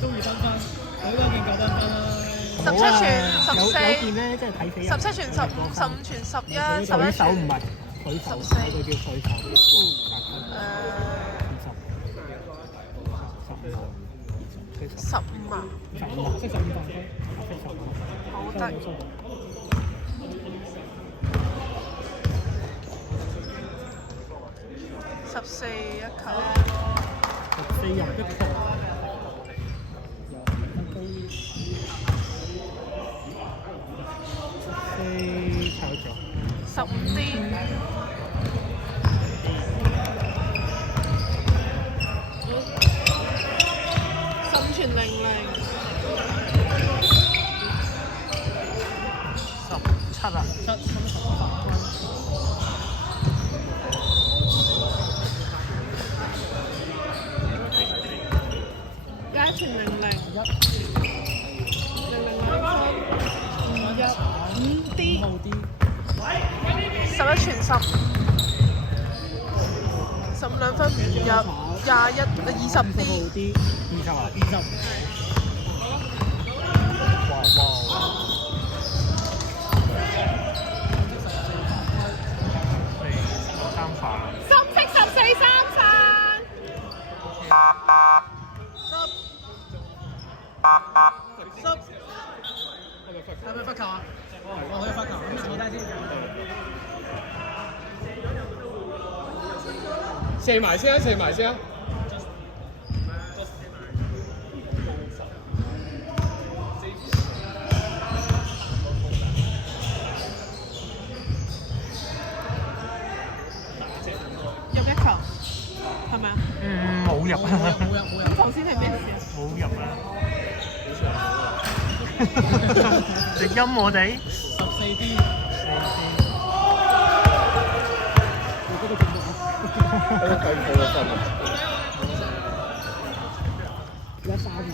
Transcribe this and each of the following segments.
中意分分，佢嗰邊9分啦。 17傳14有件咧，即係睇死人。17傳15 15傳11 11水手唔傳係水手， 14佢叫水手。15啊， 15識15分，好得14一球， 14人一球。14炒咗。15啲。15傳00 17啊加傳00 00 5啲11傳10 15分5入21 20啲20啊20。哇！三飯。深色14 3飯。係咪發球啊？我有發球，咁坐低先。射埋先啊！射埋先啊！入一球，係咪啊？冇入啊！咁頭先係咩事啊？冇入啊！直音我哋14 D。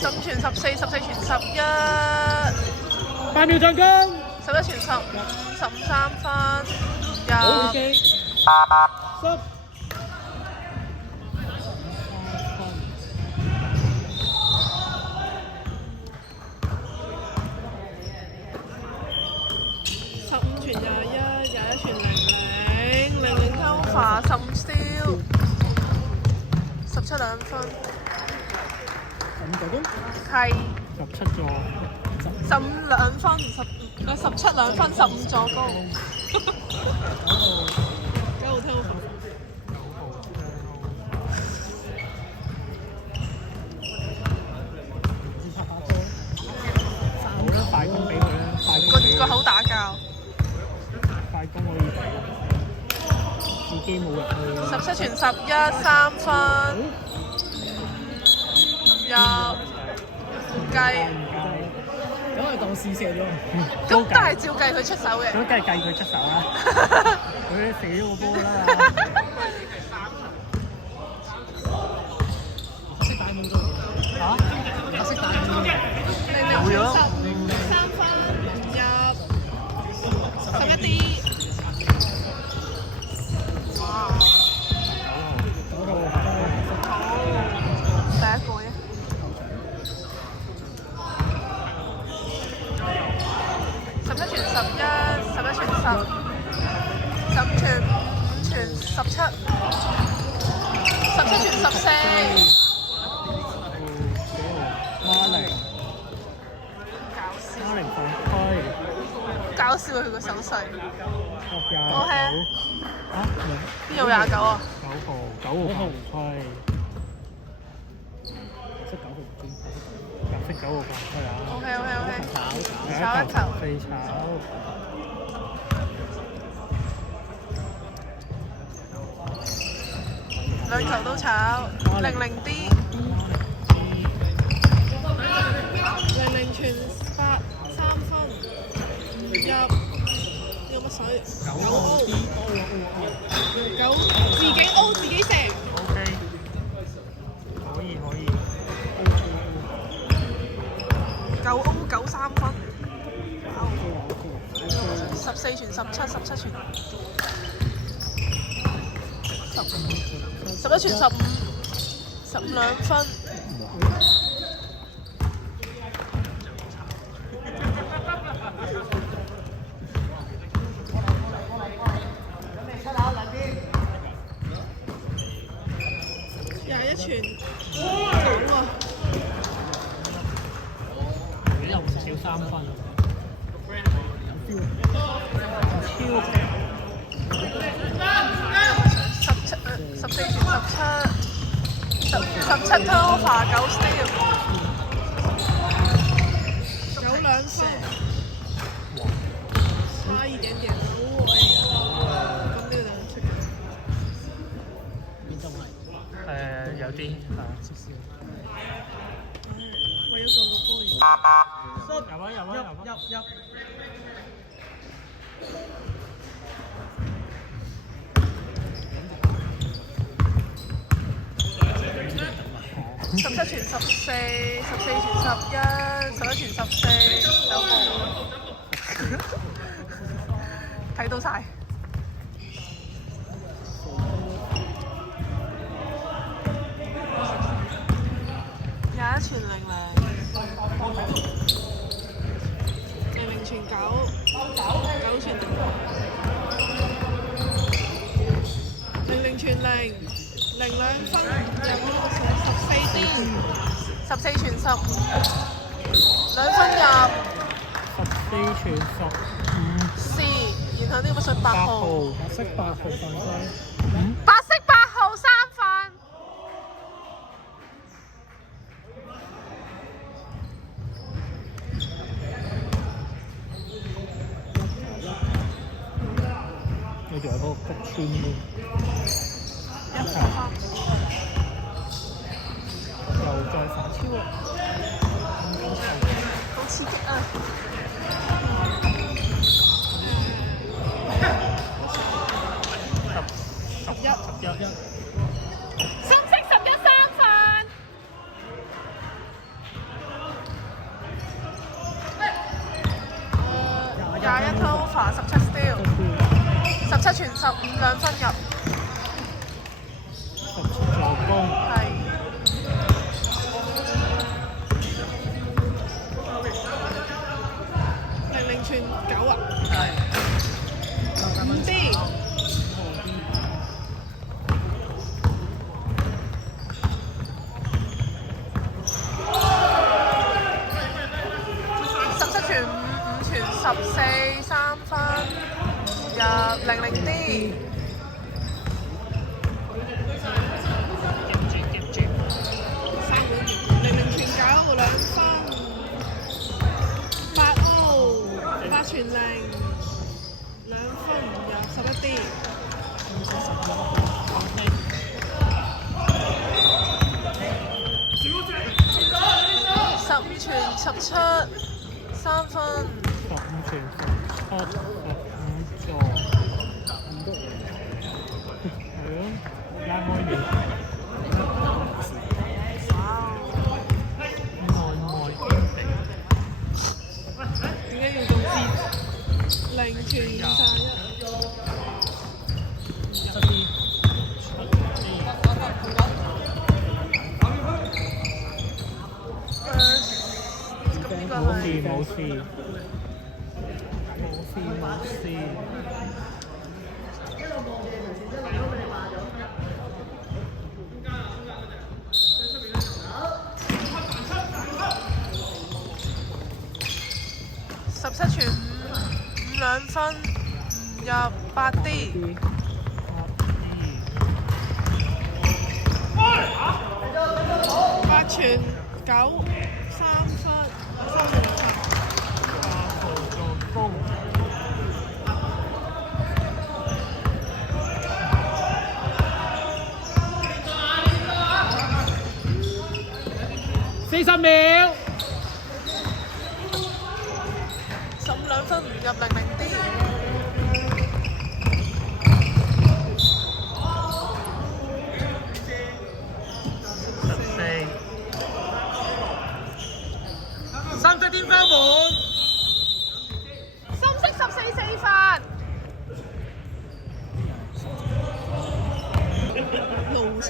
15傳14 14傳11 8秒進攻。11傳15 15 3分好入。機。10。15傳21 21傳00 00偷發15 steal 17 2分。15助攻。係17咗。 15 2分17 2分15助攻。9號偷發。好啦，快攻俾佢啦，快攻俾佢。個口打交。快攻可以俾，自己冇入去。17傳11 3分入計。咁係當試射咗。咁都係照計佢出手嘅。咁梗係計佢出手啦，佢射咗個波啦。黑色大帽咗。嚇？黑色大帽。00傳10 3分入11啲。哇！第一個啫。11傳11 11傳10 15傳5傳17 17傳14。馬零放開，搞笑佢個手勢。我我係啊，邊有29啊9號犯規，識9號唔知，白色9號犯規啊。？OK OK OK。炒一球。飛炒。兩球都炒00 D 00傳8 3分入。有乜水？9 O 9自己 O 自己射。OK，可以。9 O 9 3分。14傳17 17傳11傳15 15 2分。3分。17 turnover 9 steal， 有2分，差一點點。咁呢個就出嘅。邊針係？有啲少少。為咗個波而。入。17傳14，14傳11，11傳14，有波。睇到晒。21傳00，00傳9，9傳0，00傳0，02分，入14點，14傳10，2分入14傳15。4，然後呢個水8號，白色8號犯規。白色8號3分。我仲有嗰個谷村喎。1分。又再反超喎。好刺激啊！11，深色11 3分。21 turnover 17 steal， 17傳15 2分入。17助攻。係。00傳9啊。係。5D。17傳5，5傳14 3分入00 D。00傳9 2分，8號8傳0 2分入11 D。15傳17 3分。15傳17 15助。係咯，拉開面。點解要做0傳21？冇事。17傳5 2分，唔入8 D。8傳9 3分，3傳40秒。15 2分唔入00 D。3隻點翻門。深色14 4分。路上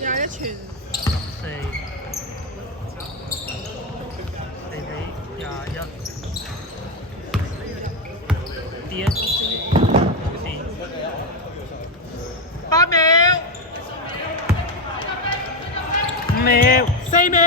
21傳8秒。5秒。4秒。